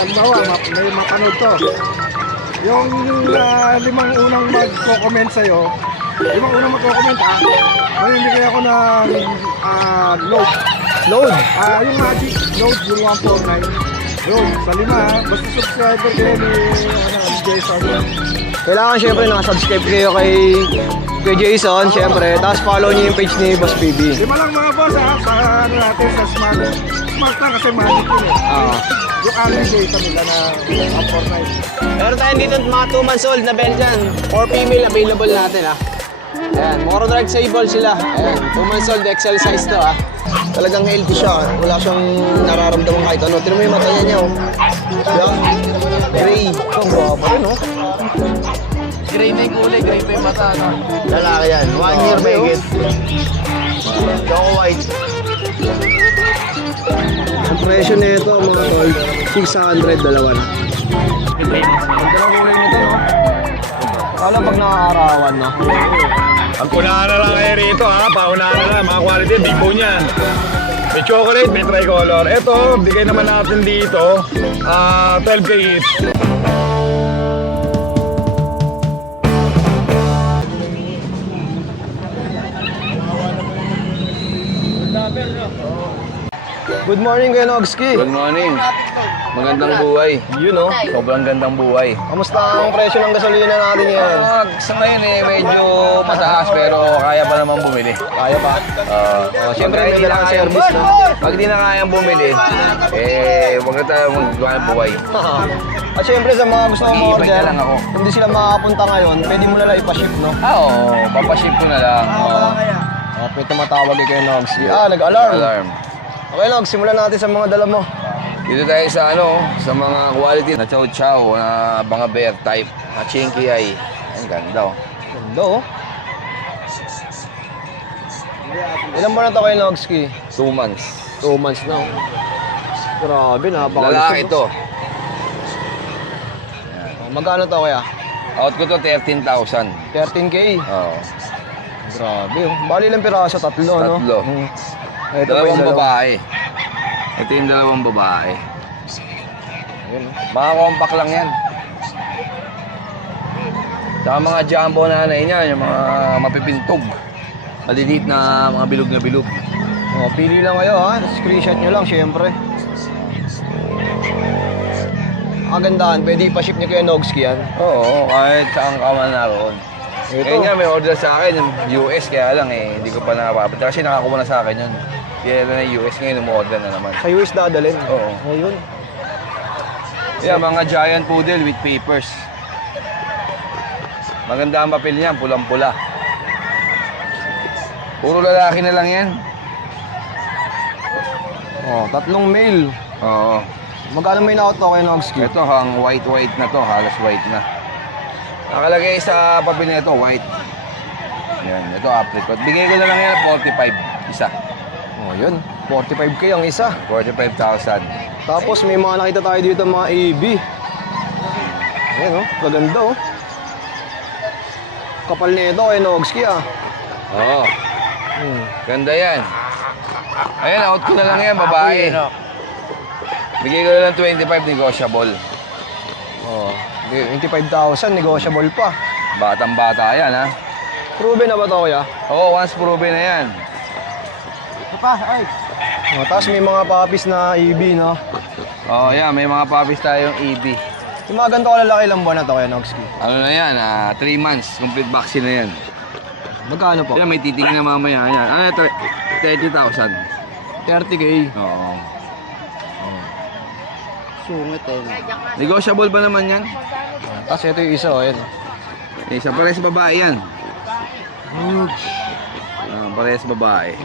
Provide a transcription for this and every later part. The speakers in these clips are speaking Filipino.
Halimbawa, may mapanood to. Yung limang unang magko-comment sa'yo, limang unang magko-comment ha, mamimigay ako ng load. Load? Yung magic load, yung 149. Yun, sa lima ha, basta subscriber kayo ni Jason. Kailangan syempre nakasubscribe kayo kay Jason, syempre. Tapos follow niyo yung page ni Boss BB. Lima lang mga boss ha, sa ano natin, sa smart. Smart lang kasi magic yun eh. Yung alien data nila na 149. Meron tayo dito mga 2 months old na Belgian. 4 female available natin ha. Ayan, more drag sable sila. Ayan, 2 months old, XL size to ha. Talagang healthy siya. Wala siyang nararamdaman kahit ano. Tignan mo yung mata niya oh. Yan. Gray. Ang guwapo rin oh. Gray na yung kulay, gray pa yung mata. No? Lalaki yan. 1 year mahigit. Choco white. Ang presyo nito mga tol, 600 dalawa na. Ang dalawang kulay nito no? Kala pag nakakarawan no? Ang unahan na lang kayo rito ha, paunahan na lang, mga quality, big bone yan. May chocolate, may tricolor. Ito, bigay naman natin dito, 12K each. Good morning Kuya Nogski. Good morning. Magandang buhay. Yun no? Sobrang gandang buhay. Kamusta ang presyo ng gasolina natin ngayon? Sa ngayon medyo mataas pero kaya pa naman bumili. Kaya pa? Siyempre may dalang service no? Pag di na kayang bumili, huwag na tayo maggawa ng buhay. At syempre sa mga gusto mong Mag-iibay order, na lang ako. kung di sila makapunta ngayon, pwede mo na lang ipaship no? Oo, papaship ko na lang. Pwede tumatawag kay Kuya Nogski. Nag-alarm. Alarm. Okay Nog, simulan natin sa mga dala mo. Dito tayo sa sa mga quality na chow chow, na mga bear type, na chinky eye. Ang ganda oh. Ganda oh. Ilan ba na to kay Nogski? 2 months. 2 months na oh. Grabe, napakalusog. Lalaki to. Magkano to kaya? Out ko to 13,000. 13K. Oo. Grabe oh. Bali lang piraso, tatlo no? Tatlo. Ito pa Dalawang yung dalawa. babae. Ito yung dalawang babae. Ayun, oh. Mga compact lang yan. Saka mga jumbo nanay niya, yung mga mapipintog. Maliliit na mga bilog na bilog. Oh, pili lang kayo ha. Screenshot nyo lang syempre. Kagandahan, pwede ipaship niyo kay Nogski yan. Oo, kahit saan ka man naroon. Ito. Ngayon nga, may order sa akin, yung US, kaya lang hindi ko pa nakapapunta. Kasi nakakuha na sa akin yun. Kaya na yung US, ngayon umorder na naman. Sa US dadalhin. Oo. Ayun. Yeah, mga giant poodle with papers. Maganda ang papel niya, pulang-pula. Puro lalaki na lang yan. Oh, tatlong male. Oo. Magkano may na-auto kay Nogski? Ito, hang white na to, halos white na. Nakalagay sa papel na ito, white. Yan, ito apricot. Bigay ko na lang yan, 45, isa. Oh, yun. 45K ang isa. 45,000. Tapos may mga nakita tayo dito mga AB. Ayan oh, maganda oh. Kapal nito kay Nogski ah. Oo. Ganda yan. Ayan, out ko na lang yan, babae. Bigay ko na lang 25, negotiable. Oh, 25,000 negotiable pa. Batang-bata yan, ha? Proven na ba to kuya? Oo, once proven na yan. Oh, tapos may mga puppies na AB no. Oo, yan, may mga puppies tayong EB. Yung mga ganito kalalaki lang buwan na to kay Nogski. Ano na yan, 3 months, complete vaccine na yan. Magkano po? Yan, may titingin na mamaya. Yan. Ano ito? 30,000. 30K. Oo. Sungit eh. Negotiable ba naman yan? Tapos ito yung isa oh, ayan. Isa, parehas babae yan. Parehas babae.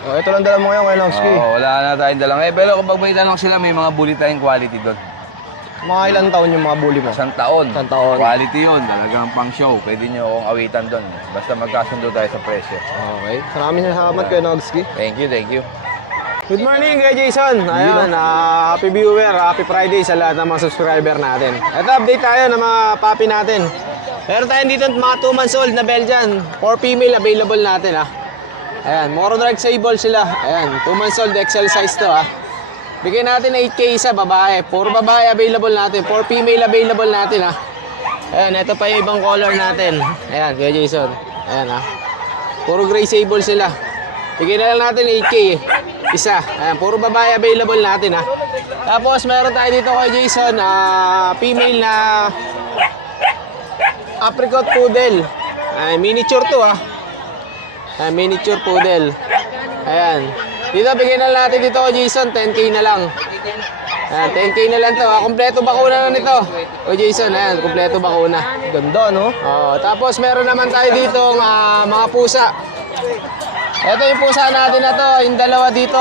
Oh, ito lang dala mo ngayon kay Nogski. Oo, wala na tayong dalang. Pero kung may tanong sila, may mga bully tayong quality doon. Mga ilang taon yung mga bully mo? 1 taon. 1 taon. Quality yun, talagang pang show. Pwede nyo akong awitan doon. Basta magkasundo tayo sa presyo. Okay. Maraming salamat kay Nogski. Thank you, thank you. Good morning kay Jason. Ayun, happy viewer, happy Friday sa lahat ng mga subscriber natin. Ito, update tayo ng mga papi natin. Meron tayo dito mga 2 months old na Belgian. 4 female available natin ha. Ayan, more drag sable sila. Ayan, 2 months old, XL size to ha. Bigyan natin ng 8K isa, babae. Puro babae available natin. 4 female available natin ha. Ayan, ito pa yung ibang color natin. Ayan, Kuya Jason. Ayan ha. Puro gray sable sila. Bigyan na lang natin 8K isa. Ayan, puro babae available natin ha. Tapos meron tayo dito Kuya Jason, female na apricot poodle. Miniature to ha. Miniature poodle. Ayan. Dito bigyan na natin dito Kuya Jason, 10K na lang. Ayan, 10K na lang to. Kompleto bakuna na nito. Kuya Jason, ayan, kompleto bakuna. Ganda, no? Tapos meron naman tayo dito mga pusa. Ito yung pusa natin na to, yung dalawa dito,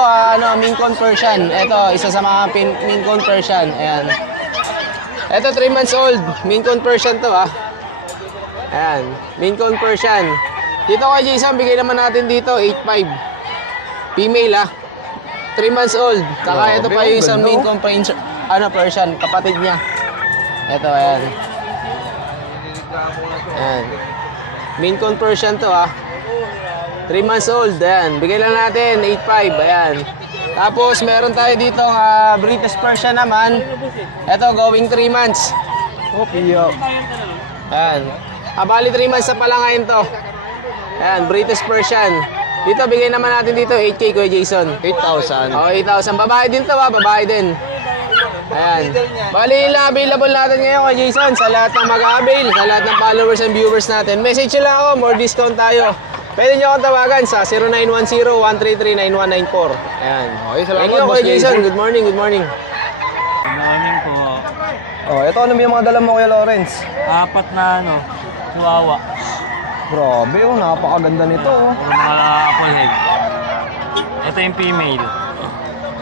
Maine Coon Persian. Ito, isa sa mga Maine Coon Persian. Ayan. Ito 3 months old, Maine Coon Persian to Ayan, Maine Coon Persian. Dito Kuya Jason, bigay naman natin dito 8.5. Female 3 months old. Saka ito pa yung isang Maine Coon Persian, kapatid niya. Ito, ayan. Ayan. Maine Coon Persian to 3 months old. Ayan. Bigay lang natin 8.5. Ayan. Tapos meron tayo dito British Persian naman. Ito going 3 months. Okay, Ayan. Bali 3 months na pala ngayon to. Ayan, British Persian. Dito bigay naman natin dito 8K Kuya Jason. 8,000. 8,000. Babae din to babae din. Ayan. Bali lang available natin ngayon Kuya Jason sa lahat ng mag-avail, sa lahat ng followers and viewers natin. Message nyo lang ako, more discount tayo. Pwede nyo akong tawagan sa 0910-133-9194. Ayan. Okay, salamat, Thank you Boss Kuya Jason. JC. Good morning, good morning. Good morning po. Ito ano yung mga dala mo, Kuya Lawrence? 4 na chihuahua. Grabe, napakaganda nito. Puro mga apple head. Ito yung female.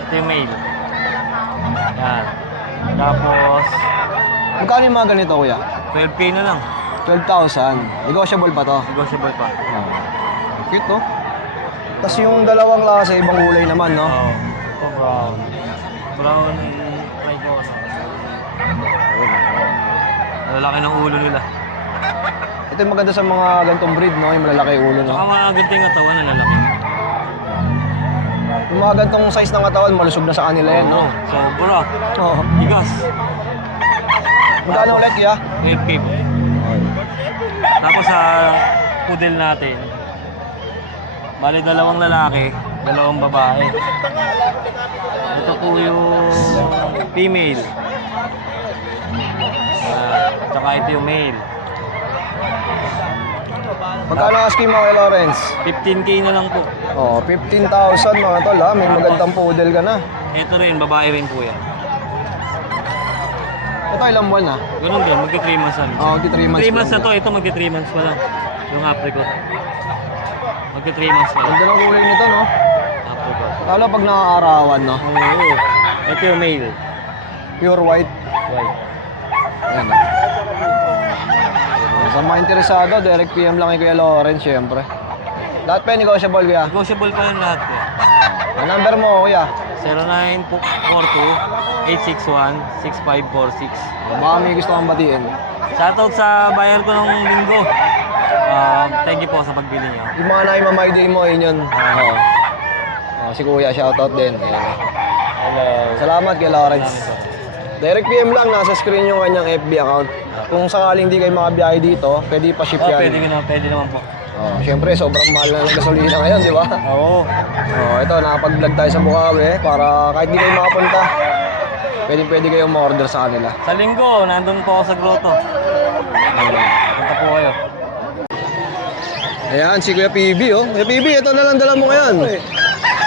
Ito yung male. Yan. Tapos, Magkano yung mga ganito, Kuya? 12K na lang. 12,000. Negotiable pa to. Negotiable pa. Cute, no? Tapos yung dalawang klase, ibang kulay naman, no? Oo. Ito brown. Brown tricorn. Lalaki ng ulo nila. Ito yung maganda sa mga ganitong breed, no? Yung malalaki yung ulo, no? Saka mga ganting katawan na lalaki. Yung mga ganitong size ng katawan, malusog na sa kanila yan, no? Sobra. Oo. Bigas. Magkano ulit, Kuya? 12K po. Tapos sa poodle natin, bali 2 lalaki, 2 babae. Ito po yung female. Tsaka ito yung male. Magkano asking mo, Kuya Lawrence? 15K na lang po. 15,000 mga tol, ha? May magandang poodle ka na. Ito rin, babae rin po yan. Ito ilang buwan, ha? Ganun din, magka 3 months na rin. Magti 3 months. 3 months na to, ito magka 3 months pa lang. Yung apricot. Magka 3 months pa lang. Ganda ng kulay nito, no? Apricot. Lalo pag nakakaarawan, no? Oo. Ito yung male. Pure white. White. Ayan, sa mga interesado, direct PM lang kay Kuya Lawrence, syempre. Lahat pa yung negotiable, Kuya. Negotiable pa yan lahat po. Ang number mo, Kuya. 0942-861-6546. Baka may gusto kang batiin. Shoutout sa buyer ko ng linggo. Thank you po sa pagbili niyo. Yung mga naimamay mo, yun yun. Oo. Si Kuya, shoutout din. Ayan. Hello. Salamat kay Lawrence. Direct PM lang, nasa screen yung kanyang FB account. Kung sakaling di kayo makabiyahe dito, pwede pa-ship yan. Pwede naman po. Siyempre, sobrang mahal na ng gasolina ngayon, di ba? Oo. Ito, nakapag-vlog tayo sa Bukawi para kahit di kayo makapunta, pwede kayo ma-order sa kanila. Sa linggo, nandun po ako sa grotto. Punta po kayo. Ayan, si Kuya PB, oh. Kuya PB, ito na lang dala mo ngayon.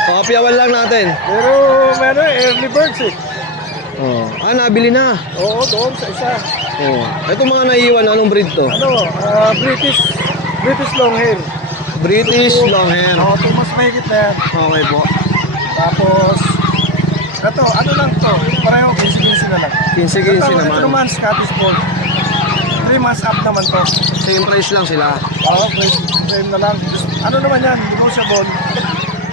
Pakapiyawan lang natin. Pero meron early birds eh. Nabili na. Oo, doon sa isa. Ito mga naiiwan, anong breed to? British long hair. British long hair. Oo, 2 months mahigit na yan. Okay po. Tapos, ito, ano lang to? Pareho, 15-15 na lang. 15-15 naman. Ito naman, Scottish Fold. 3 months up naman to. Same price lang sila. Oo, frame na lang. Ano naman yan, negotiable.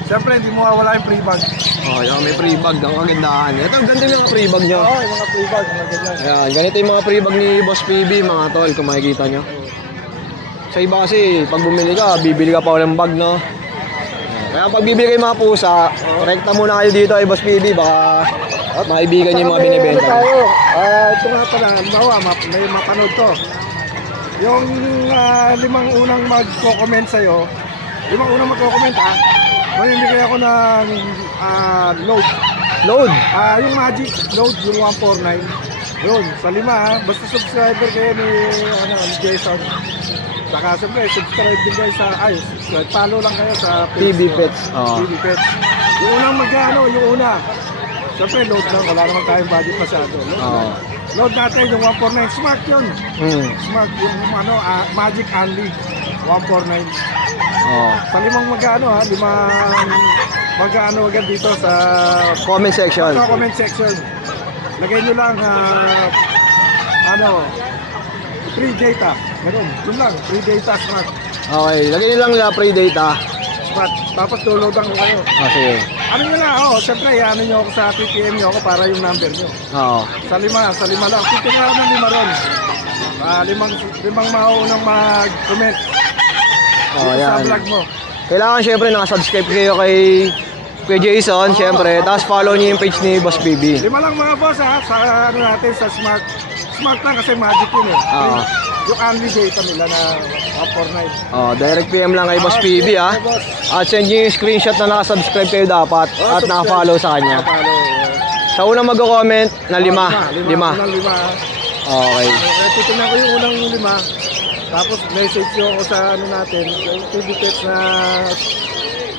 Siyempre, hindi mo mawala yung free bag. Yan, may free bag. Ang kagandahan. Ito, ang ganda yung mga free bag nyo. Oo, yung mga free bag, mga ganyan. Ayan, ganito yung mga free bag ni Boss PB, mga tol, kung makikita nyo. Sa iba kasi, pag bumili ka, bibili ka pa ulit ng bag, no? Kaya pag bibili kayo mga pusa, rekta muna kayo dito kay Boss PB, baka maibigan niyo yung mga binibenta. Ano tayo? Ito nga pala, halimbawa, may mapanood to. Yung 5 unang magko-comment sa'yo, 5 unang magko-comment mamimigay ako ng load. Load. Yung Magic load, yung 149. Yun, sa 5 basta subscriber kayo ni Jason. Saka siyempre, subscribe din kayo sa, subscribe, follow lang kayo sa PB ko. Pets. Oo. PB Pets. Yung unang yung una. Siyempre, load lang, wala naman tayong budget masyado. Oo. Load natin yung 149, smart yun. Smart, yung Magic Only, 149. Oo. Sa 5 agad dito sa Comment section. comment section. Lagay nyo lang free data. Ganun, yun lang, free data smart. Okay, lagyan niyo lang nila free data. Smart. Tapos tulodan ko kayo. Sige. Ano nyo na, siyempre, ano nyo ako sa PPM nyo ako para yung number nyo. Oo. Sa 5 lang. Titignan ako ng 5 ron. Limang maunang mag-comment Oh, sa yan. vlog mo. Kailangan syempre nakasubscribe kayo kay Jason, syempre. Tapos follow niyo yung page ni Boss PB. 5 lang mga boss sa ano natin, sa smart. Smart lang kasi magic yun eh. Oo. Yung only data nila na 149. Oh, direct PM lang kay Boss PB Hey, boss. At send niyo yung screenshot na nakasubscribe kayo dapat at Subscribe. naka-follow sa kanya. Follow. Sa unang mag-comment na 5. Unang 5. Okay. Titignan ko yung unang 5. Tapos message nyo ako sa ano natin, yung TV Pets na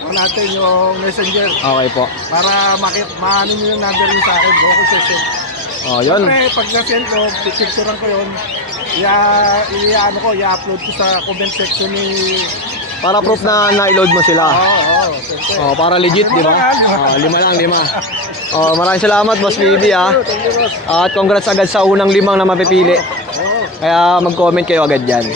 natin yung messenger Okay po. para maano nyo yung number nyo sa akin. Okay, session. Oh, yun. Siyempre, pag na-send ko, picturean ko yun, i-upload ko sa comment section ni... Para proof na na-load mo sila. Siyempre. Oh, para legit, di ba? Oh, 5 lang, 5. Oh, maraming salamat, Boss PB, Thank you, boss. At congrats agad sa unang 5 na mapipili. Kaya mag-comment kayo agad dyan.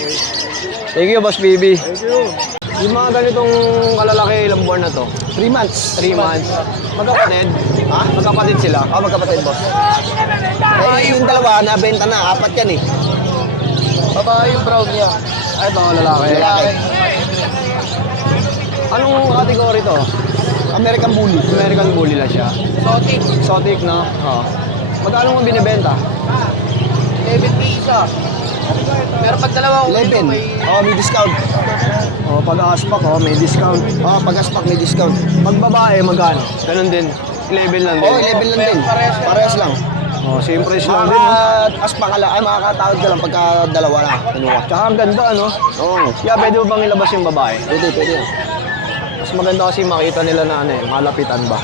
Thank you, Boss PB. Thank you. Yung mga ganitong kalalaki, ilang buwan na to? 3 months. 3 months. Magkapatid? Ha? Magkapatid sila? Magkapatid, boss. Yung dalawa, nabenta na. 4 yan eh. Babae yung brown niya. Ay, mga lalaki. Anong category to? American Bully. American Bully lang siya. Exotic. Exotic, no? Oo. Magkano mo binibenta? 11 isa. Pero pag dalawa, 11. May discount. Oh, pag aspak, may discount. Pag aspak may discount. Pag babae, magkano? Ganun din. 11 lang din. 11 lang din. Parehas lang. Oh, same price lang din. No? Aspak ka lang. Ay, makakatawad ka lang pagka dalawa na. Kinuha. Tsaka ang ganda, no? Oo. Yeah, pwede mo bang ilabas yung babae? Pwede. Mas maganda kasi makita nila na malapitan ba.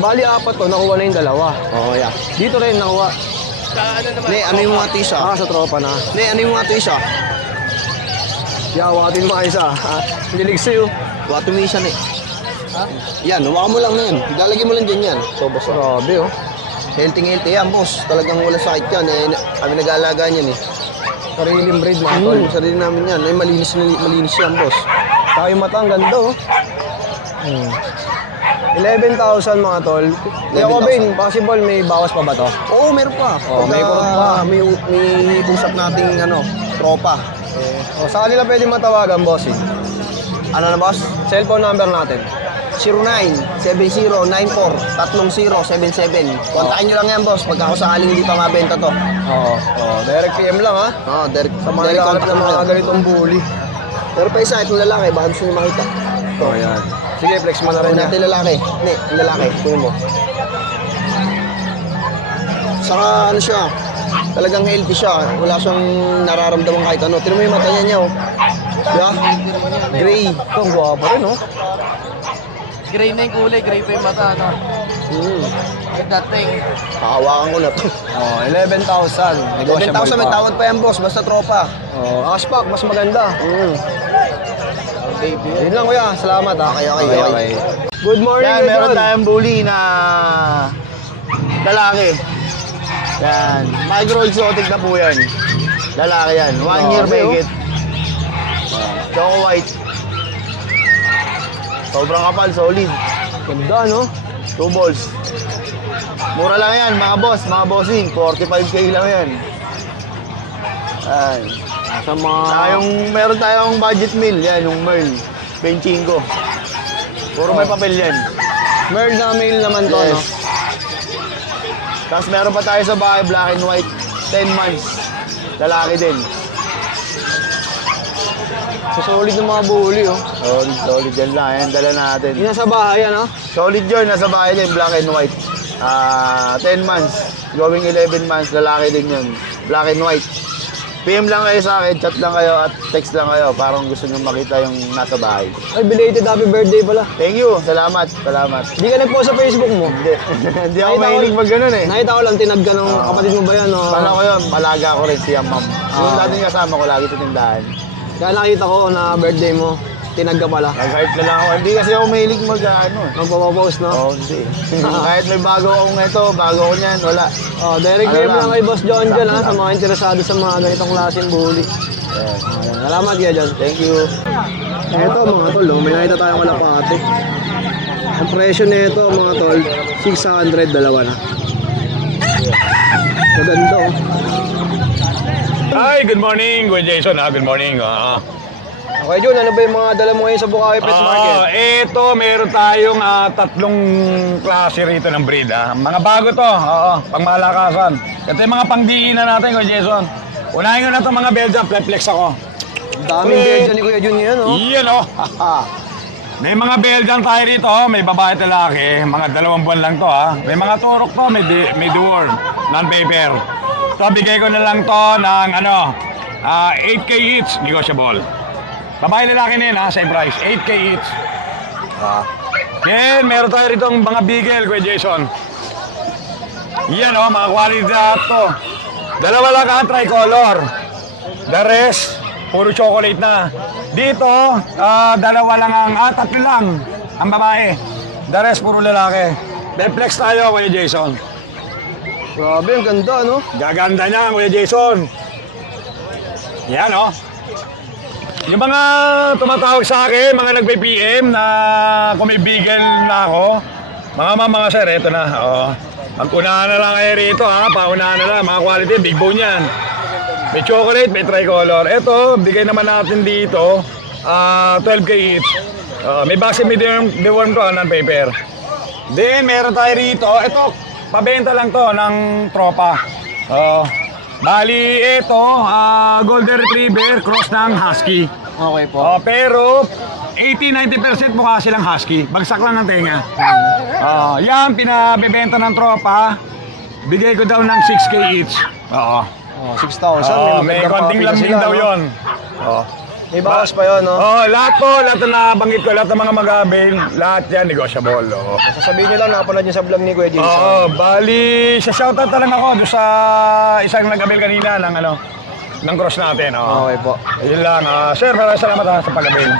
Bali, 4 to, nakuha na yung 2. Oo, yeah. Dito rin nakuha. Ne, ano yung mga tisa? Sa tropa na. Ne, ano yung mga tisa? Yawatin mo isa. Hilig sa'yo. Wato mo isa ne. Yan, hawakan mo lang na yan. Ilalagay mo lang dyan yan. So, boss. Grabe, oh. Healthy yan, boss. Talagang wala sakit yan. Kami nag-aalaga niyan eh. Sariling breed, mga tol. Sarili namin yan. Malinis yan, boss. Saka yung mata, ang ganda, oh. 11,000 mga tol. Kaya ko, Ben, possible may bawas pa ba to? Oo, meron pa. Oo, may kurot pa. May usap nating tropa. O, sa kanila pwede matawagan, bossing. Ano na, boss? Cellphone number natin. 0970943077. Kontakin nyo lang yan, boss. Pagka ako sakaling hindi pa mabenta to. Oo. Direct PM lang, ha? Oo, direct Sa mga direct nagkakalap contact ng lang mga kayo. ganitong bully. Pero pa isa, itong lalaki, baka gusto nyo makita. O, yan. Sige, flex mo na rin Kunin yan. natin lalaki. Hindi, yung lalaki. Kunin mo. Saka ano siya, talagang healthy siya. Wala siyang nararamdaman kahit ano. Tignan mo yung mata niya, oh. Diba? Gray. Ito, ang gwapo rin, oh. Gray na yung kulay, gray pa yung mata, no? Like that thing. Hahawakan ko na to. Oh, 11,000. 11,000 may tawad pa yan, boss. Basta tropa. Oh, aspak, mas maganda. Yun lang, kuya. Salamat, ha? Okay. Good morning, Yan, Kuya meron John. tayong bully na lalaki. Yan, micro exotic na po yan. Lalaki yan, 1 year Grabe, oh. megit. Choco white. Sobrang kapal, solid. Ganda, no? 2 balls. Mura lang yan, mga boss, mga bossing. 45k lang yan. Yan. Sa mga... Saka yung meron tayong budget meal, yan, yung Merl. 25. Puro may papel yan. Merl na male naman to, no? Yes. Tapos meron pa tayo sa bahay, black and white. 10 months. Lalaki din. So, solid ng mga bully, oh. Solid yan lang. Ayan, dala natin. Yung nasa bahay, ano? Solid yun, nasa bahay din, black and white. 10 months, going 11 months, lalaki din yun. Black and white. PM lang kayo sa akin, chat lang kayo at text lang kayo. Parang gusto nyo makita yung nasa bahay. Ay, belated happy birthday pala. Thank you, salamat. Hindi ka nag-post sa Facebook mo? Hindi, hindi ako Nakita ko- mahilig mag ganun eh. Nakita ko lang, tinag ka ng kapatid mo ba yan, no? Pala ko yun, malaga ko rin siya, ma'am. Yung dating kasama ko lagi sa tindahan. Kaya nakita ko na birthday mo, tinag ka pala. Nag-heart na lang ako. Hindi kasi ako mahilig Magpapapost, no? Oo, hindi. Kahit may bago akong bago ako niyan, wala. Oh, direct Ano PM lang? lang kay Boss John dyan, ha? Sa mga interesado sa mga ganitong klaseng bully. Yes. Salamat kaya dyan. Thank you. Eto mga tol, oh, may nakita tayong kalapate. Ang presyo nito mga tol, 600, dalawa na. Maganda, oh. Hi, good morning, Kuya Jason. Good morning. Okay, Jun, ano ba yung mga dala mo ngayon sa Bukawi Pet Market? Ito, meron tayong tatlong klase rito ng breed. Mga bago to, pang malakasan. Ito yung mga pangdiinan natin, Kuya Jason. Unahin ko na itong mga Belgian, flex ako. Ang daming bed ni Kuya Jun ngayon, oh. Iyan, oh. May mga Belgian tayo rito, may babae at lalaki. Mga 2 buwan lang to, ha. May mga turok to, may dual, non-paper. So, bigay ko na lang to ng 8K each, negotiable. Babae lalaki na yun, ha, same price, 8K each. Then, meron tayo rito ang mga bigel, Kuya Jason. Yan, oh, mga quality to. 2 lang ang tricolor. The rest, puro chocolate na. Dito, 2 lang ang, 3 lang ang babae. The rest, puro lalaki. Reflex tayo, Kuya Jason. Grabe, ang ganda, no? Gaganda niya, Kuya Jason. Yan, oh. Yung mga tumatawag sa akin, mga nagpe-PM na kung may bigel na ako, mga sir, eto na. Mag-unahan na lang kayo rito, ha. Paunahan na lang, mga quality, big bone yan. May chocolate, may tricolor. Eto, bigay naman natin dito, 12K each. May vaccine medium deworm to, non-paper. Then, meron tayo rito, eto, pabenta lang to ng tropa. Bali, ito, Golden Retriever, cross ng Husky. Okay po. Pero, 80-90% mukha silang Husky. Bagsak lang ng tenga. Yan, pinabibenta ng tropa. Bigay ko daw ng 6K each. Oo. 6,000. May magandang konting papi na lambing sila, daw no? yun. May bawas pa yun, no? Lahat na nabanggit ko, lahat ng mga mag-avail, lahat yan negotiable. Sasabihin nyo lang, napanood nyo sa vlog ni Kuya Jason. Bali, sa shoutout na lang ako doon sa isang nag-avail kanina ng cross natin. Okay po. Yun lang. Sir, maraming salamat sa pag-avail.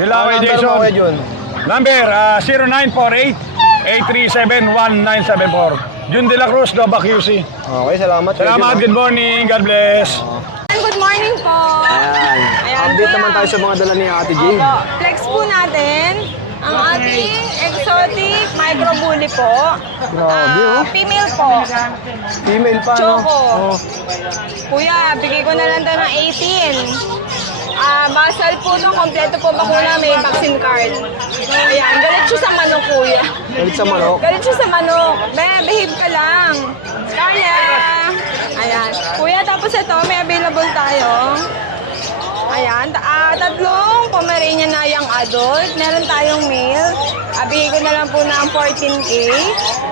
Yun lang, Kuya Jason. Kuya Jun. Number 0948-837-1974. Jun De La Cruz, Nova QC. Okay, salamat. Kuya Salamat, Jun, good morning, God bless. Good morning po. Ayan. Update kuya. naman tayo sa mga dala ni Ate Jane. Opo. Flex po natin ang ating exotic micro bully po. Grabe, oh. Female po. Female pa, no? Choco. Oh. Kuya, bigay ko na lang to ng 18. Basal po nung kompleto po bakuna, may vaccine card. Ayan, galit siya sa manok, kuya. Galit sa manok? Galit siya sa manok. Behave ka lang. Kaya. Ayan. Kuya, tapos ito, may available tayo. Ayan, tatlong Pomeranian na yung adult. Meron tayong male. Bigay ko na lang po ng 14K.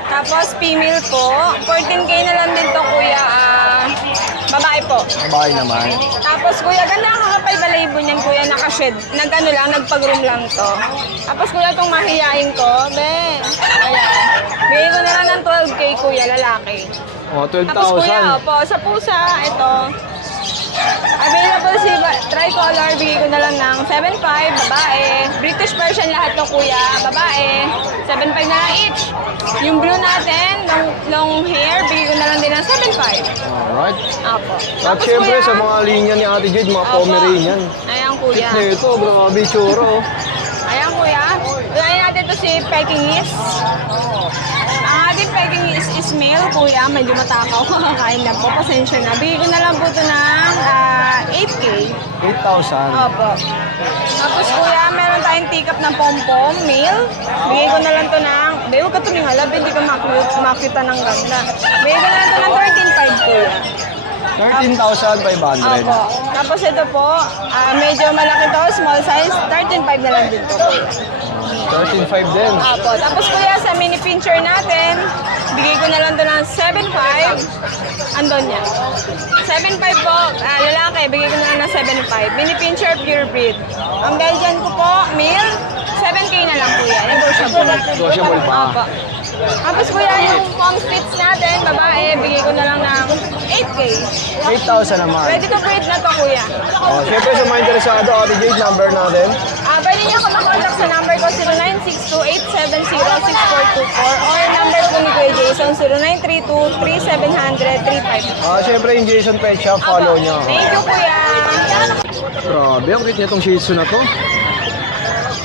Tapos female po. 14K na lang din to, kuya. Babae po. Babae naman. Tapos kuya, ganda ang kakapal balayibo niyan, kuya. Naka-shed. Nagpag-room lang to. Tapos kuya, itong mahiyain ko. Ayan. Bigay ko na lang ng 12K, kuya, lalaki. Oh, 12,000. Tapos kuya, opo, sa pusa, ito. Available si tricolor, bigay ko na lang ng 7.5, babae. British version lahat to, kuya, babae. 7.5 na lang each. Yung blue natin, long hair, bigay ko na lang din ng 7.5. Alright. Apo. At syempre, sa mga linya ni Ate Jade, mga Pomeranian. Ayan, kuya. Ito, grabe tsura, oh. Ayan, kuya. Unahin natin to si Pekingese. Ang ating Pekingese is male, kuya. Medyo matakaw. Kakain na po. Pasensya na. Bigay ko na lang po ito ng 8K. 8,000. Opo. Tapos kuya, meron tayong teacup ng pom-pom, male. Bigay ko na lang to ng, babe, huwag ka tumingalab, hindi ka makita ng ganda. Bigay ko na lang to ng 13.5 kuya. 13,500. Opo. Tapos ito po, medyo malaki to, small size, 13.5 na lang din to kuya. 13,500 din. Opo. Tapos kuya, sa mini pincher natin, bigay ko na lang to ng 7.5. Andon niya. 7.5 po, lalaki, bigay ko na lang ng 7.5. Mini pincher, pure breed. Ang Belgian ko po, male, 7K na lang kuya. Negotiable. Negotiable pa. Opo. Tapos kuya, yung pom spits natin, babae, bigay ko na lang ng 8K. 8,000 naman. Ready to breed na to kuya. Oh, Siyempre sa mga interesado, Ate Jade, number natin. Pwede niyo ako makontak sa number ko 0962-870-6424 or number po ni Kuya Jason 0932-3700-35. Siyempre yung Jason Pet Shop, follow nyo. Thank you kuya. Grabe, ang cute nitong Shih Tzu na to.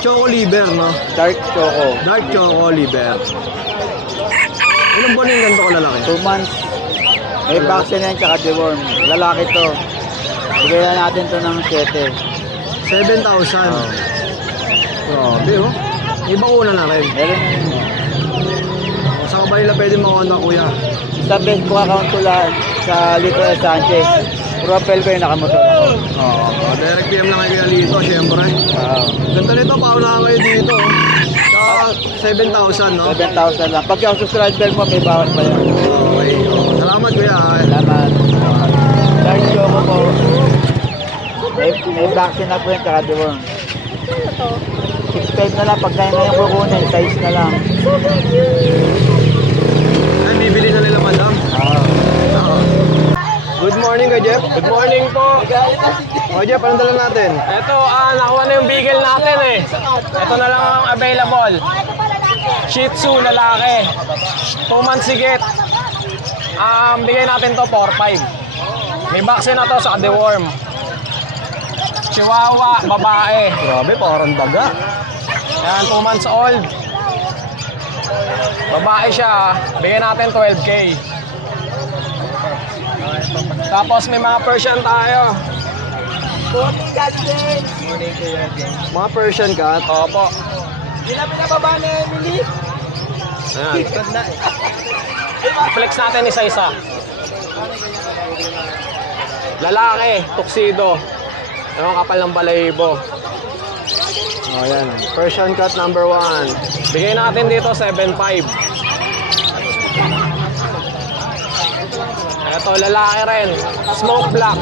Choco liver, no? Dark Choco. Dark Choco liver. Ilang buwan yung ganito ko lalaki? 2 months. May vaccine yan tsaka deworm. Lalaki to. Bigyan na natin to ng 7. 7,000. Grabe, oh. Ibang una na rin. Meron na yun. Sa kabay nila pwede makontak, kuya. Sa Facebook account ko lahat sa Lito Sanchez. Profile ko yung nakamotor ako. Direct PM lang kayo dito, syempre. Ganda nito, pauna kayo dito. Saka 7,000, no? 7,000 lang. Pagka subscriber mo, may bawas pa yan. Okay. Salamat, kuya. Salamat. Dark Choco po. May vaccine na po yun, tsaka deworm. 6.5 na lang, pagka na yung kukunin, size na lang. Ay, bibili na nila, madam. Good morning, Kuya Jeff. Good morning po. Kuya Jeff, anong dala natin? Ito, nakuha na yung beagle natin eh. Ito na lang ang available. Shih Tzu, lalaki. 2 months higit. Bigay natin to 4-5. May vaccine na to sa deworm. Chihuahua, babae. Grabe, parang daga. Ayan, 2 months old. Babae siya, bigyan natin 12K. Tapos may mga Persian tayo. Mga Persian cat. Opo. Ayan. Flex natin isa-isa. Lalaki, tuxedo. Ang kapal ng balahibo. Oh, ayan. Persian cat number 1. Bigay natin dito 7.5. Ito, lalaki rin. Smoke black.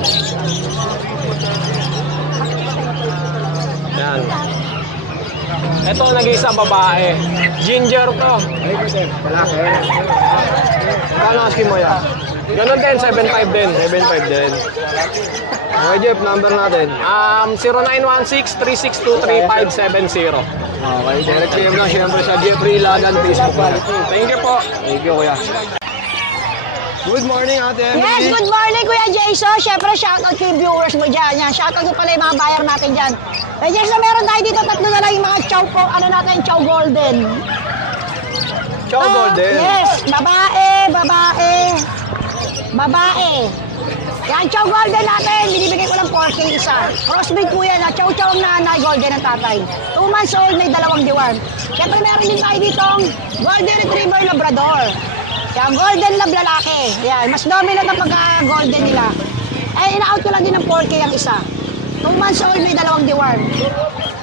Yan. Ito, nag-isa babae. Ginger to. Malaki. Kano asking mo yan? Ganun din, 7.5 din. 7.5 din. Okay, Jeff, number natin. 0916-362-3570. Okay, direct PM lang syempre sa Jeffrey Lagan Facebook. Thank you po. Thank you, kuya. Good morning, Ate Emily. Yes, good morning Kuya Jason. Siyempre, shoutout ko yung viewers mo dyan. Yan, shoutout ko pala yung mga buyer natin dyan. Kuya Jason, meron tayo dito 3 na lang yung mga chow po. Ano natin, chow golden. Chow golden. Yes, babae, babae, babae. Yan, chow golden natin. Binibigay ko lang 4K isa. Crossbreed po yan. Chow-chow ang nanay, golden ang tatay. 2 months old, may 2 deworm. Siyempre, meron din tayo ditong golden retriever labrador. Yan, golden lab lalaki. Yan, mas dominant ang pagka-golden nila. Eh, ina-out ko lang din ng 4K ang isa. 2 months old, may 2 deworm.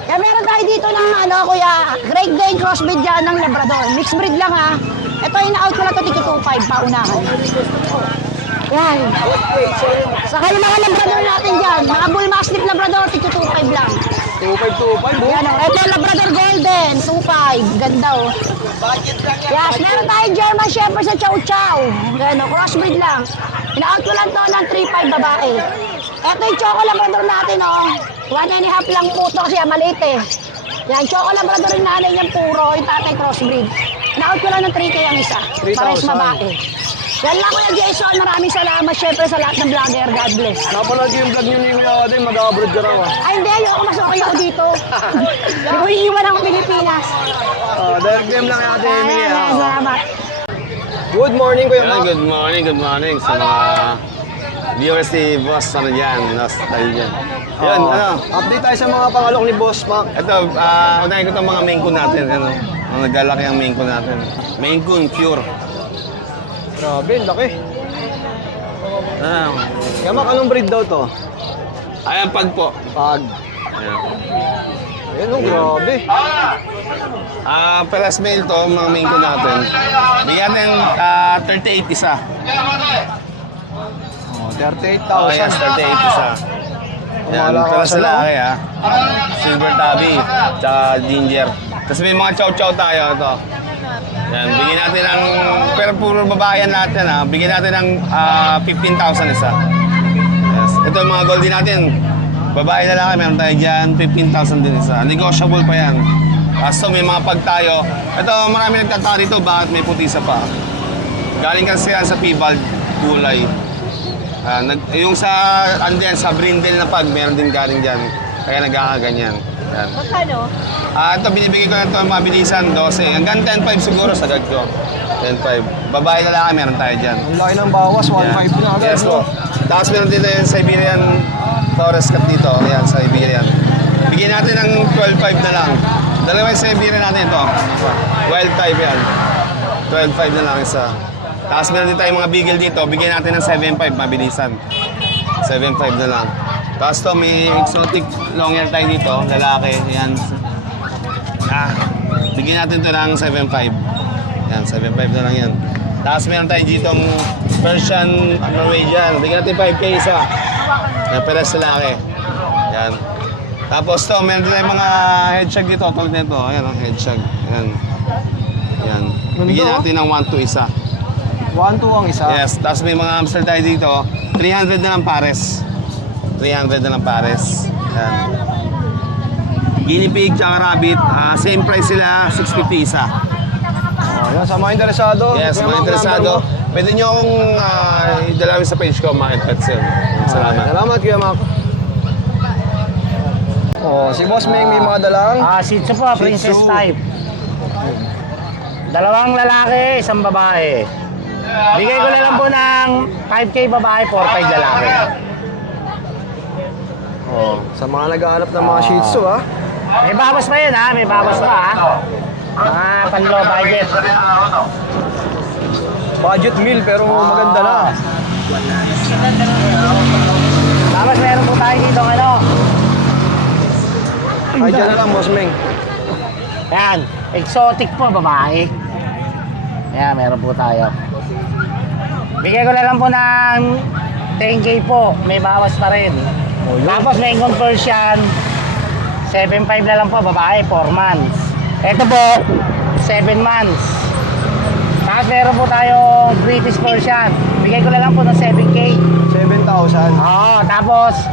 Kaya meron tayo dito ng kuya, Great Dane crossbreed dyan ng labrador. Mixed breed lang ha. Ito, ina-out ko lang ito, 2.5 paunahan. Yan. Saka yung mga labrador natin dyan, mga bull mastiff labrador, 2.5 lang. 2525, Yan o. Ito, Labrador Golden, 2.5. Ganda o. Yes, meron tayong German Shepherd sa Chow Chow. Yan o, crossbreed lang. Ina-out ko lang to ng 3.5 babae. Ito yung Choco Labrador natin o. 1.5 lang po ito kasi maliit eh. Yan, Choco Labrador yung nanay niyang puro, yung tatay crossbreed. Ina-out ko lang ng 3K ang isa. 3,000. Pares babae. Yan lang Kuya Jason, maraming salamat syempre sa lahat ng vlogger. God bless. Napanood ko yung vlog nyo ni Kuya Ate, mag-abroad ka raw. Ay hindi, ayoko masokay ako dito. Hindi ko iiwan ako Pilipinas. Direct PM lang kay Ate Emily. Salamat. Good morning, Kuya Mac. Good morning sa mga viewers ni Boss, ano dyan, tayo dyan. Yun, Update tayo sa mga pangalok ni Boss Mac. ito, unahin ko itong mga Maine Coon natin, ano, ang naglalaki ang Maine Coon natin. Maine Coon, pure. Grabe, laki. Yamak, anong breed daw to? Ayan, pag po. Pag. Ayan. Ayun, grabe. Pelas male to, mga Maine Coon natin. Bigyan ng 38 isa. Oh, 38,000. Oh, yes, 38 isa. Yan, pelas na laki Silver tabby, tsaka ginger. Tapos may mga chow-chow tayo ito. Yan, bigyan natin ng, pero puro babae yan lahat yan Bigyan natin ng 15,000 isa. Yes. Ito yung mga goldie natin. Babae na laki, meron tayo dyan, 15,000 din isa. Negotiable pa yan. So may mga pag tayo. Ito, marami nagtataka dito, bakit may putisa pa? Galing kasi yan sa Pibald, kulay. Yung sa, sa Brindle na pag, meron din galing dyan. Kaya nagkakaganyan. Yan. Magkano? Ito, binibigay ko na ito mabilisan, 12. Hanggang 10.5 siguro sa ko. 10.5. Babae na laki, meron tayo dyan. Ang laki ng bawas, 1.5 na agad. Yes po. Tapos meron dito yung Siberian Forest Cat dito. Ayan, Siberian. Bigyan natin ng 12.5 na lang. Dalawa yung Siberian natin ito. Wild type yan. 12.5 na lang isa. Tapos meron din tayong mga beagle dito. Bigyan natin ng 7.5 mabilisan. 7.5 na lang. Tapos to, may exotic long hair tayo dito. Lalaki. Ayan. Bigyan natin to ng 7.5. Ayan, 7.5 na lang yan. Tapos meron tayo ditong Persian Norwegian. Bigyan natin 5K isa. Yan, pelas lalaki. Yan. Tapos to, meron din tayong mga headshag dito. Tulad nito. Ayan, headshag. Ayan. Yan. Bigyan natin ng 1-2 isa. 1-2 ang isa. Yes. Tapos may mga hamster tayo dito. 300 na lang pares. 300 na lang pares. Yan. Guinea pig tsaka rabbit. Same price sila. 650 isa. Oh, yan, sa mga interesado. Yes, Kuya mga Mac, interesado. number mo. Pwede nyo akong idalawin sa page ko, Market Pet Sale. Salamat. Salamat, Kuya Mac. Oh, si Boss Meng may mga dalang. Shih Tzu po, princess Tzu. type. Dalawang lalaki, isang babae. Bigay ko na lang po ng 5K babae, 4-5 lalaki. Oh, sa mga naghahanap ng mga Shih Tzu, ha? May bawas pa yun may bawas pa panlo budget. Budget meal, pero maganda na. Tapos meron po tayo dito Ay, dyan na lang, Boss Meng. Ayan, exotic po babae. Ayan, meron po tayo. Bigay ko na lang po ng 10K po, may bawas pa rin. Tapos may conversion 7.5 na lang po, babae, 4 months. Ito po, 7 months. Tapos meron po tayong British Persian. Bigay ko na lang po ng 7K. 7,000. Oo, tapos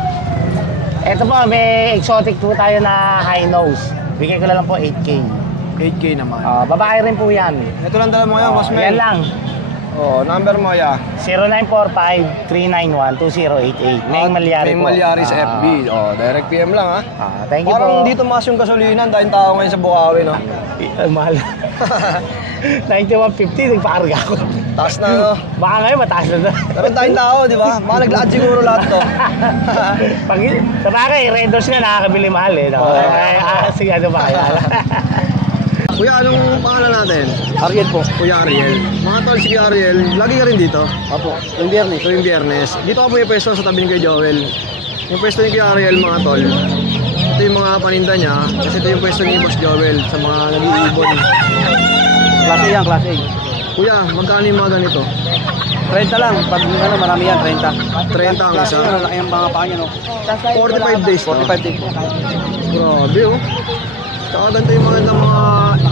ito po, may exotic po tayo na high nose. Bigay ko na lang po 8K. 8K naman. Babae rin po yan. Ito lang dala mo ngayon, Boss Meng. Yan lang. Oh, number mo, ya. 0945-391-2088. Meng Malyari Meng po. Malyari sa FB. Oh, direct PM lang, ha? Thank you Parang po. dito mas yung gasolinan dahil tao ngayon sa Bukawi, no? Mahal. 91.50, nagpakarga ako. Taas na, no? Baka ngayon mataas na to. Meron tayong tao, di ba? Baka naglaad siguro lahat to. Sa bagay, Red Doors nga nakakabili mahal no? Sige, ano ba? Kuya, anong pangalan natin? Ariel po. Kuya Ariel. Mga tol, si Kuya Ariel, lagi ka rin dito? Apo, yung biyernes. Tuwing Biyernes. Dito ako po yung pwesto sa tabi ni Kuya Joel. Yung pwesto ni Kuya Ariel, mga tol. Ito yung mga paninda niya. Kasi ito yung pwesto ni Boss Joel sa mga nag-iibon. Klase yan, klase A. Kuya, magkano yung mga ganito? 30 lang. Pag marami yan, 30. 30 ang isa. Malaki ang mga paa niya, no? 45 days na. 45 din po. Grabe, oh. Tsaka ganito yung mga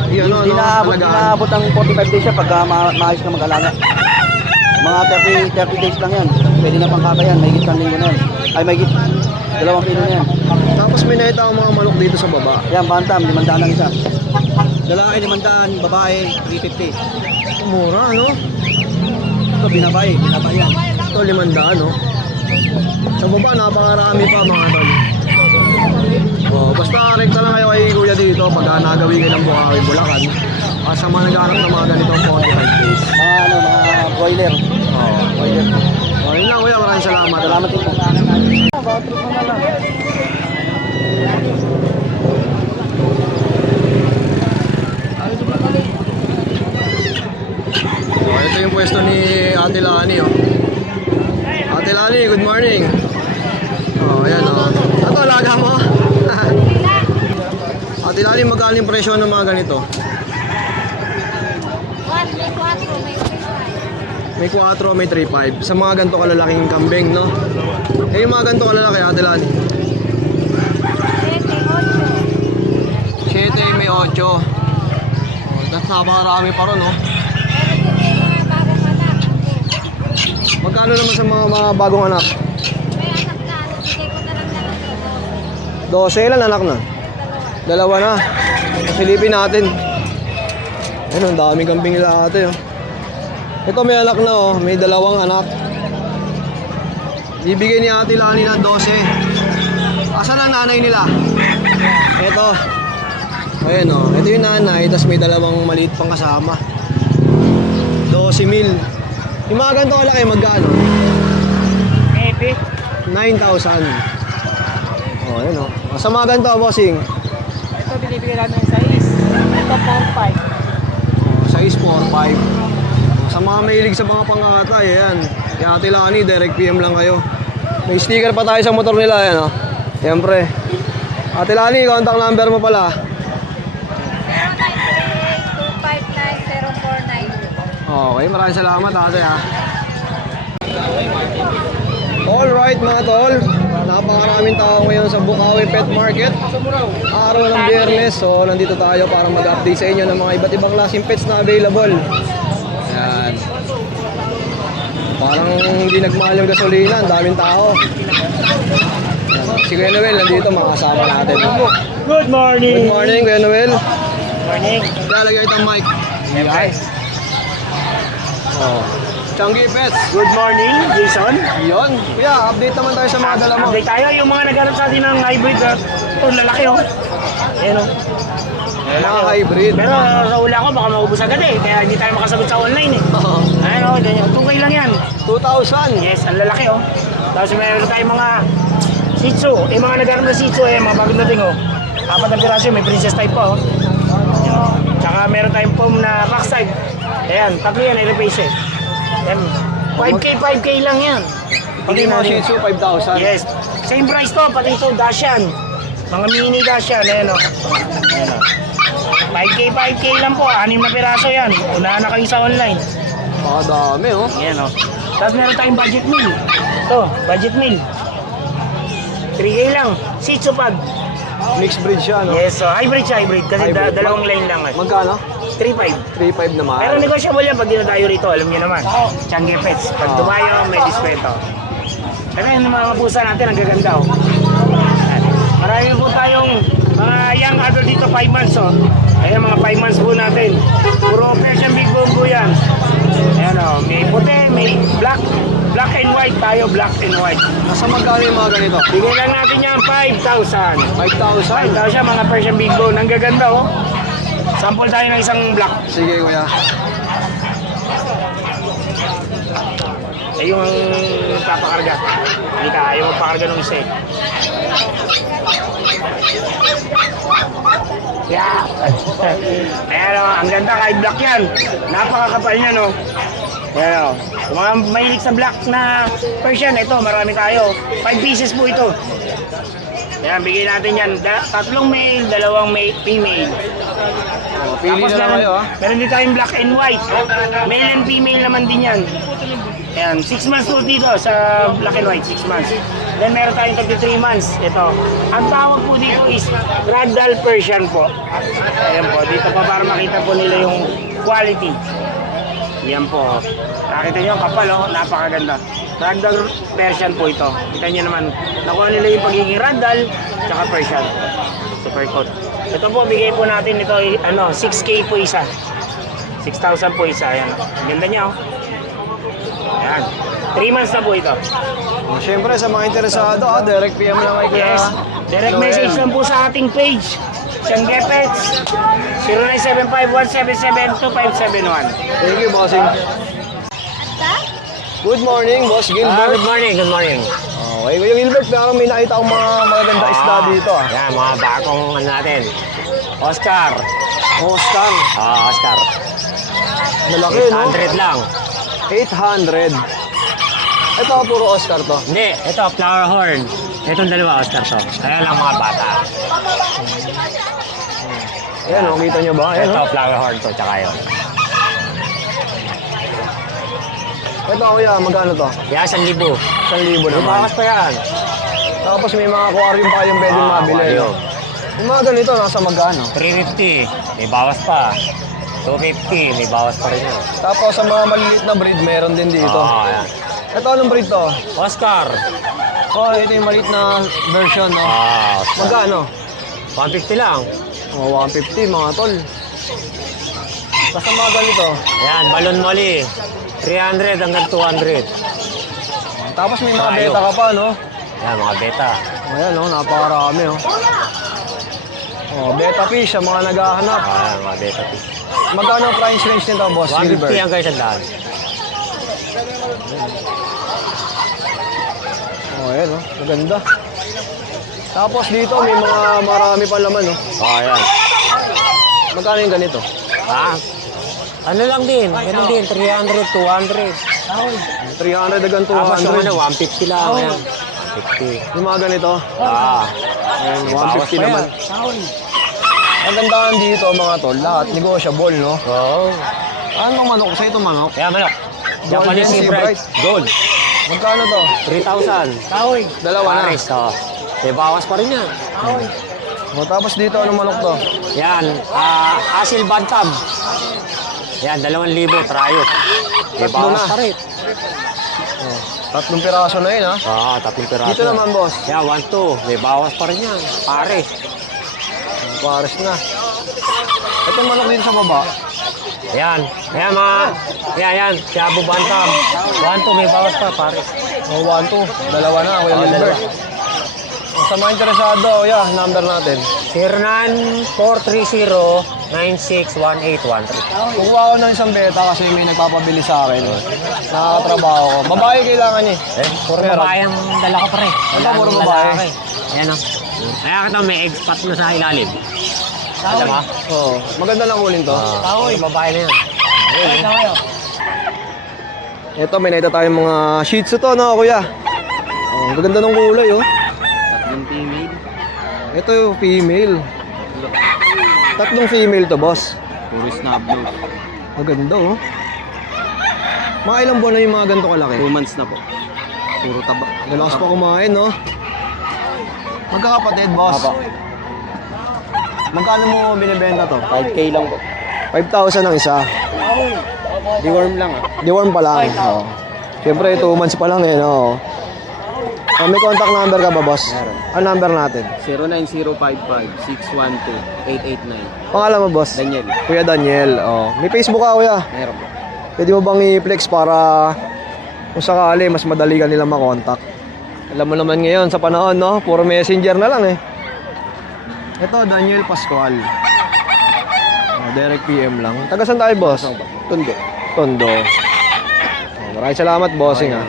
Hindi naabot ang 45 days siya pagka maayos na mag-alaga. Mga 30 days lang yan. Pwede na pang kaka yan. May higit ng linggo na yan. Ay, may higit 2 kilo na yan. Tapos may nakita akong mga manok dito sa baba. Yan, bantam. 500 ang isa. Lalaki 500, babae 350. Mura, ano? Ito, binabay yan. Ito, 500, no? Sa baba, napakarami pa, mga tol. Oh, basta rekta lang kayo kay Kuya dito pag nagawin kayo ng Bukawi, Bulacan. Sa mga naghahanap ng mga ganitong 45 days. Mga broiler. Oh, Broiler. oh, yun lang. lang kuya, maraming salamat. Salamat din po. Oh, ito yung pwesto ni Ate Lani, oh. Ate Lani, good morning. Oh, ayan, oh. Ito, alaga mo. Ate Lani, magkano yung presyo ng mga ganito? May 4, may 3.5. Sa mga ganito kalalaking kambing, no? Eh, yung mga ganito kalalaki, Ate Lani. 7, may 8. Oh, that's napakarami pa ron, no? Magkano naman sa mga bagong anak? 12, ilan anak na? 2 na. Silipin natin. Ayun, ang daming kambing nila ate, oh. Ito may anak na, oh. May 2 anak. Bibigay ni Ate Lani ng 12. Asan ang nanay nila? Ito. Ayan, oh. Ito yung nanay, tapos may 2 maliit pang kasama. 12,000. Yung mga ganito kalaki, magkano? Maybe. 9,000. Oh, ayan, oh. Sa mga ganito, bossing? Ito binibigay namin ng size. Ito 4-5. Size 4-5. Sa mga mahilig sa mga pangkakatay, ayan. Kaya Ate Lani, direct PM lang kayo. May sticker pa tayo sa motor nila, ayan, oh. Siyempre. Ate Lani, contact number mo pala. 093-259-049. Okay, maraming salamat ate, ha. Alright mga tol, napakaraming tao ngayon sa Bukawi Pet Market. Araw ng Biyernes, so nandito tayo para mag-update sa inyo ng mga iba't ibang klaseng pets na available. Ayan. Parang hindi nagmahal yung gasolina, ang daming tao. Ayan. Si Kuya Noel nandito, makasama natin. Good morning. Good morning Kuya Noel. Morning. Lalagay itong mic. Guys. Oh. Changi Pets. Good morning, Jason. Yun. Kuya, update naman tayo sa mga dala mo. Update tayo yung mga naghanap sa atin ng hybrid. Ito, lalaki oh. Ayan oh. Mga hybrid. Pero sa ula ko baka maubos agad eh. Kaya hindi tayo makasagot sa online eh. Oo. Ayan oh, ganyan. 2K lang yan. 2,000. Yes, ang lalaki oh. Tapos meron tayong mga Shih Tzu. Eh mga naghanap na Shih Tzu eh, mga bagong dating oh. 4 na piraso, may princess type pa oh. Ayan. Tsaka meron tayong foam na backside. Ayan, 3 yan, i-replace eh. Ayan, 5K lang yan. Pati mga Shih Tzu, 5,000. Yes. Same price to, pati ito, Dashan. Mga mini Dashan, ayan o. Ayan o. 5K lang po, 6 na piraso yan. Unahan na kayo sa online. Pakadami, oh. Ayan o. Tapos meron tayong budget meal. Ito, budget meal. 3K lang, Shih Tzu pad. Mixed breed siya, no? Yes, so hybrid siya, hybrid. Kasi Hybrid. dalawang line lang eh. Magkano? 3.5. 3,500 naman. Pero negosyable yan pag dinadayo rito, alam niyo naman. Changi Pets. Pag dumayo, may diskwento. Pero yung mga pusa natin, ang gaganda oh. Ayan. Marami po tayong mga young adult dito, 5 months oh. Ayan, mga 5 months po natin. Puro Persian Big Bone po yan. Ayan oh, may puti, may black and white tayo, black and white. Nasa magkano yung mga ganito? Bigay lang natin yan, 5,000. 5,000? 5,000 mga Persian Big Bone. Ang gaganda oh. Sample tayo ng isang black. Sige, kuya. Eh yung papakarga. Hindi ka, ayaw magpakarga ng isa eh. Yeah! Ayan o, ang ganda kahit black yan. Napakakapal niya no. Ayan o. Kung mga mahilig sa black na Persian, ito marami tayo. 5 pieces po ito. Ayan, bigay natin yan. 3 male, 2 female. Oh, pili na lang kayo, ha? Meron din tayong black and white. Male and female naman din yan. Ayan, 6 months po dito sa black and white, 6 months. Then meron tayong 33 months. Ito. Ang tawag po dito is Ragdoll Persian po. Ayan po, dito po para makita po nila yung quality. Yan po. Nakita nyo, kapal oh, napakaganda. Ragdoll Persian po ito. Kita nyo naman, nakuha nila yung pagiging Ragdoll, tsaka Persian. Super coat. Ito po, bigay po natin ito, 6K po isa. 6,000 po isa. Ayan. Ang ganda niya oh. Ayan. 3 months na po ito. Oh, syempre, sa mga interesado, direct PM lang kayo, kuya. Yes. Direct Noel. message lang po sa ating page. Changi Pets. 0975-177-2571. Thank you, bossing. Good morning, Boss Gilbert. Good morning, good morning. Okay, Kuya Gilbert, parang may nakita akong mga magaganda isda dito ah. Yan, mga bagong ano natin. Oscar. Oscar. Oscar. Malaki, no? 100 lang. 800. Ito, puro Oscar to. Hindi, ito, flower horn. Itong dalawa, Oscar to. Kaya lang mga bata. Ayan, oh, kita nyo ba? Ayan, Ito, oh. flower horn to, tsaka yun. Ito, kuya, magkano to? Yan, 1,000. 1,000 naman. Lumakas pa yan. Tapos may mga aquarium pa kayong pwedeng mabili. aquarium. No? Yung mga ganito, nasa magkano? 350, may bawas pa. 250, may bawas pa rin yun. Tapos sa mga maliliit na breed, meron din dito. Yan. Ito, anong breed to? Oscar. Oh, ito yung maliit na version, no? Oscar. Magkano? 150 lang. Oh, 150, mga tol. Basta mga ganito. Yan, balon molly. 300 hanggang 200. Tapos may mga Tayo. beta ka pa, no? Yan, mga beta. Ayan, no? Napakarami, oh. Oh, beta fish, ang mga naghahanap. Yan, mga beta fish. Magkano ang price range nito, Boss 150 Gilbert? hanggang 100. Oh, ayan, oh. Maganda. Tapos dito, may mga marami pa laman, no? Yan. Magkano yung ganito? Ano lang din, ganun din, 300, 200. 300 hanggang Tapos yung 200. 150 lang. Yan. 50. Yung mga ganito, Ayan, may 150 naman. Ang gandahan dito, mga tol, lahat negotiable, no? Oo. Anong manok? Sa ito manok? Kaya manok. Golden Japanese Sea Sea Bright. Gold. Magkano to? 3,000. Dalawa na. Pares, may bawas pa rin yan. O, tapos dito, anong manok to? Yan, Asil Bantam. Yan, 2,000 tryo. May Tatlo bawas na. pa rin. 3 piraso na yun, ha? 3 piraso. Dito naman, boss. Yan, 1-2. May bawas pa rin yan. Pares. Pares na. Ito manok dito sa baba. Yan. Yan, yan. Shabu Bantam. 1-2. May bawas pa, pares. O, 1, 2. Dalawa na, Kuya Gilbert. Sa mga interesado, number natin. 09430-961813. Kukuha ko ng isang beta kasi may nagpapabili sa akin. Nakakatrabaho ko. Babae kailangan niya. Puro Meron. babae ang dala ko pre. Wala puro nang babae? lalaki. Ayan o. Kaya kita may egg spot na sa ilalim. Alam mo? Oo. Maganda lang ulin to. Puro babae na yan. Ito, may nakita tayong mga shih tzu to, no, kuya? Oh, maganda ng kulay, oh. Yung female, Ito yung female. 3 female to, boss. puro snub nose. Maganda, oh. Mga ilang buwan na yung mga ganito kalaki? 2 months na po. Puro taba. Malakas pa kumain, no? Magkakapatid, boss. Apo. Magkano mo binibenta to? 5K lang po. 5,000 ang isa. Deworm lang Deworm pa lang. Oh. Siyempre, 2 months pa lang, eh, no? Oh, may contact number ka ba, boss? Meron. Ang number natin? 09055-612-889. Pangalan mo, boss? Daniel. Kuya Daniel. Oh. May Facebook ka, kuya? Meron po. Pwede mo bang i-flex para kung sakali mas madali ka nilang makontak? Alam mo naman ngayon sa panahon, no? Puro messenger na lang, eh. Ito, Daniel Pascual. Oh, direct PM lang. Taga saan tayo, boss? Tundo. Tondo. Oh, maraming salamat, bossing, ha.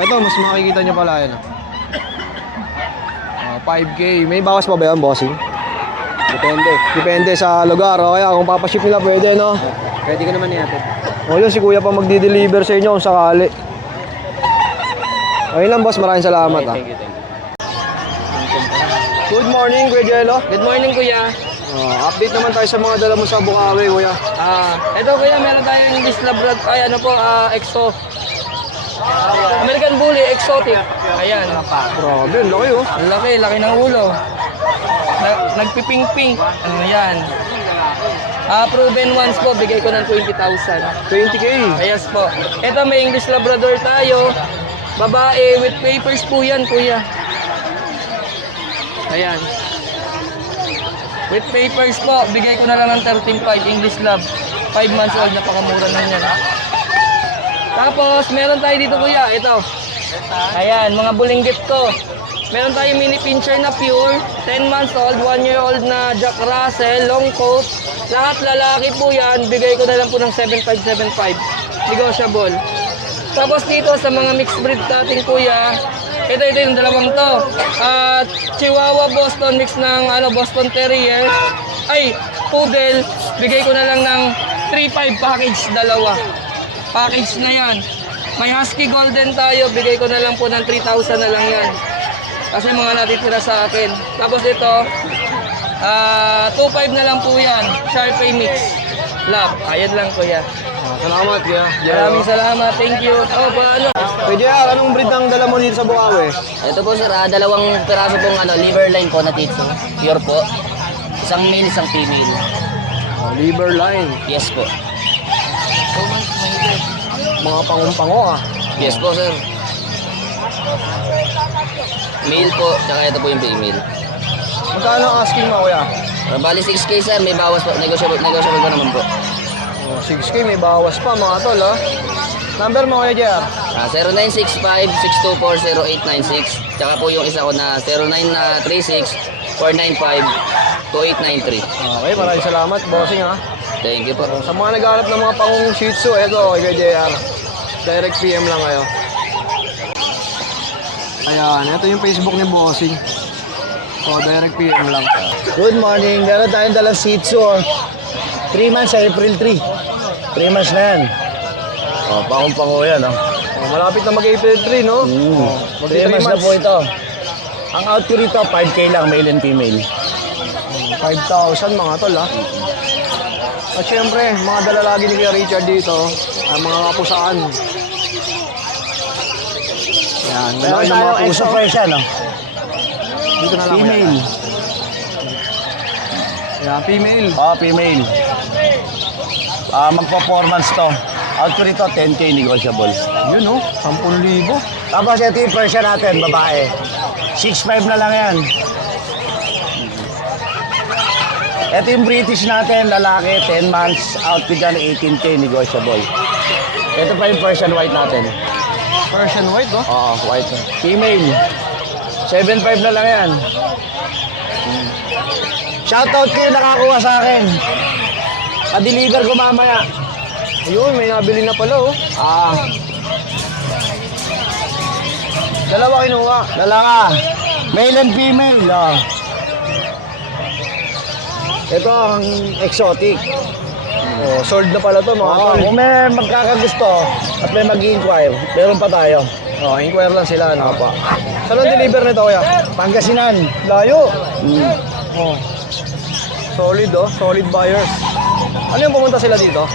Ito, mas makikita nyo pala yan. 5K. May bawas pa ba yan, bossing? Depende. Depende sa lugar. O kaya kung papaship nila, pwede, no? Pwede ka naman natin. O yun, si kuya pa magdi-deliver sa inyo kung sakali. Ayun lang, boss. Maraming salamat, ha. Thank you. Good morning, Kuya Jello. Good morning, kuya. Update naman tayo sa mga dala mo sa Bukawi, kuya. Ito kuya, meron tayong English Labrador, EXO. American Bully, exotic. Ayan. Grabe, ang laki, oh. Ang laki, laki ng ulo. Nagpiping-ping. Ayan. Proven ones po, bigay ko ng 20,000. 20K. Ayos po. Ito may English Labrador tayo. Babae with papers po yan, kuya. Ayan. With papers po, bigay ko na lang ng 13,500 English Lab. 5 months old, napakamura na yan. Tapos, meron tayo dito kuya, ito. Ayan, mga bulinggit ko. Meron tayong mini pincher na pure, 10 months old, 1 year old na Jack Russell, long coat. Lahat lalaki po yan, bigay ko na lang po ng 7,575. Negotiable. Tapos dito sa mga mixed breed natin kuya, ito yung dalawang to. At Chihuahua Boston mix ng Boston Terrier. Ay, Poodle, bigay ko na lang ng 3.5 package, dalawa. Package na yan. May Husky Golden tayo, bigay ko na lang po ng 3,000 na lang yan. Kasi mga natitira sa akin. Tapos ito, 2.5 na lang po yan. Sharpei mix. Lab, ayun lang kuya. Salamat, kuya. Maraming salamat, thank you. Oh, paano? Kuya JR, anong breed ang dala mo dito sa Bukawi? Ito po sir, dalawang piraso pong liver line po na titso. Pure po. Isang male, isang female. Liver line. Yes po. Mga pangumpango ah. Yes po sir. Male po, tsaka ito po yung female. Magkano ang asking mo, kuya? Bali 6K sir, may bawas po. Negotiable pa naman po. 6K, may bawas pa mga tol ah. Number mo, kuya JR? 0965-624-0896. Tsaka po yung isa ko na 0936-495-2893. Okay, maraming salamat, bossing ah. Thank you po. Sa mga naghahanap ng mga pangong Shih Tzu, eto, kay JR. Direct PM lang kayo. Ayan, ito yung Facebook ni Bossing. So, direct PM lang. Good morning. Meron tayong dalang Shih Tzu. 3 months sa April 3. 3 months na yan. Oh, pangong-pango yan. Oh. Malapit na mag-April 3, no? Mm. Mag 3 months na po ito. Ang out ko rito, 5K lang, male and female. 5,000 mga tol, ah. At syempre, mga dala lagi ni Kuya Richard dito, ang mga kapusaan. Yan, Meron malaki ng tayong mga pusa. extra Persian. Oh. Dito na lang. Female. Yan, female. Oh, female. Magpo-4 months to. Out ko rito, 10K negotiable. Yun, no? 10,000. Tapos ito yung Persian natin, babae. 6'5 na lang yan. Ito yung British natin, lalaki, 10 months. Out ko dyan, 18K negotiable. Ito pa yung Persian white natin. Persian white, no? Oo, white. Female. 7'5 na lang yan. Shoutout kayo nakakuha sa akin. Pa-deliver ko mamaya. Ayun, may nabili na pala, oh. Dalawa kinuha. Dalawa. Male and female. Oh. Ito ang exotic. Oh, sold na pala to, mga tol. Kung may magkakagusto at may mag-inquire, meron pa tayo. Oh, inquire lang sila, no? Saan ang deliver nito, kuya? Pangasinan. Layo. Mm. Oh. Solid, oh. Solid buyers. Ano yung pumunta sila dito?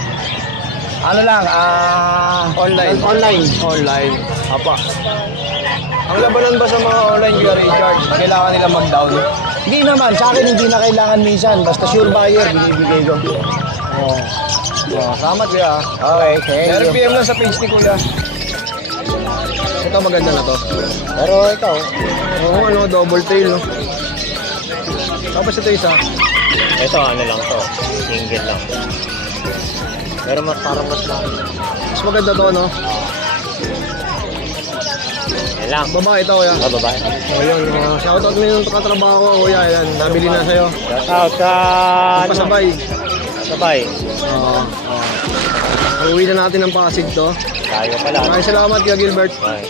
Ano lang, Online. Online. Apa. Ang labanan ba sa mga online, Kuya Richard? Kailangan nila mag-down. Hindi naman, sa akin hindi na kailangan minsan. Basta sure buyer, binibigay ko. Oh. Salamat, Kuya. Okay, thank you. RPM lang sa page ni Kuya. Ito maganda na to. Pero ito, Oo, ano, double tail, no? Tapos ito isa. Ito ano lang to, single lang. Pero parang mas laki. Mas maganda to, no? Yan lang. Babae ito, Kuya. Babae. Oh, yun. Shoutout mo yung katrabaho ko, Kuya. Yan, nabili na sa'yo. Out sa Pasabay. Sabay. Oo. Uwi na natin ng Pasig to. Tayo pala. Maraming salamat, Kuya Gilbert. Bye.